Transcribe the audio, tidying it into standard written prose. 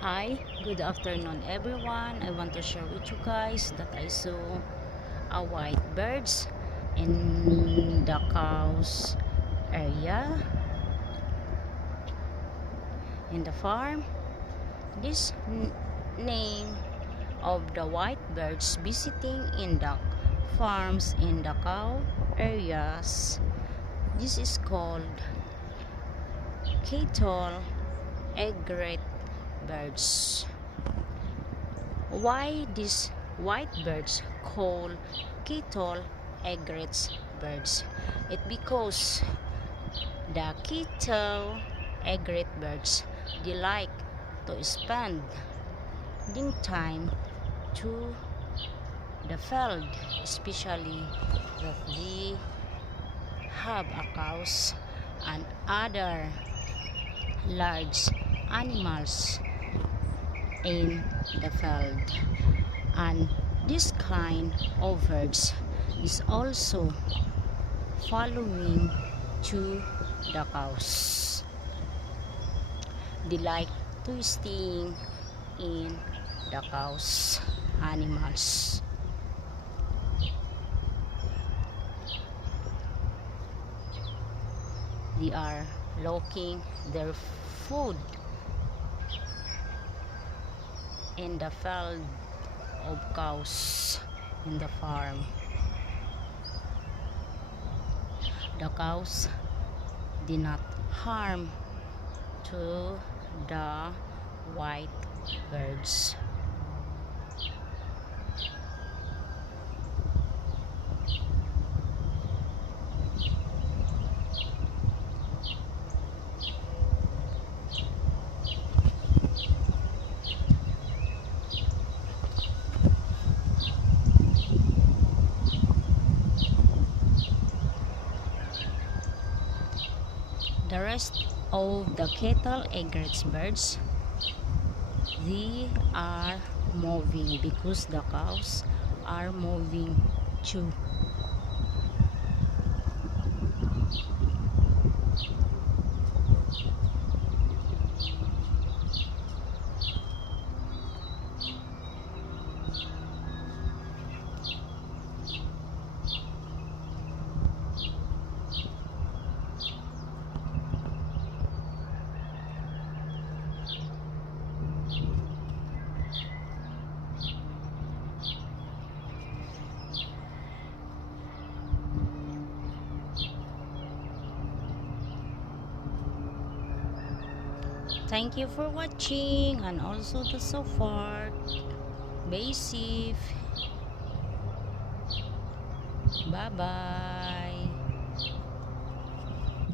Hi, good afternoon everyone. I want to share with you guys that I saw a white birds in the cows area in the farm. This name of the white birds visiting in the farms in the cow areas. This is called cattle egret birds. Why these white birds called cattle egrets birds? It because the cattle egret birds they like to spend their time to the field, especially that they have a cows and other large animals in the field. And this kind of birds is also following to the cows. They like to stay in the cows animals. They are looking their food in the field of cows in the farm. The cows did not harm to the white birds. The rest of the cattle egrets birds they are moving because the cows are moving too. Thank you for watching and also the support. Be safe. Bye bye.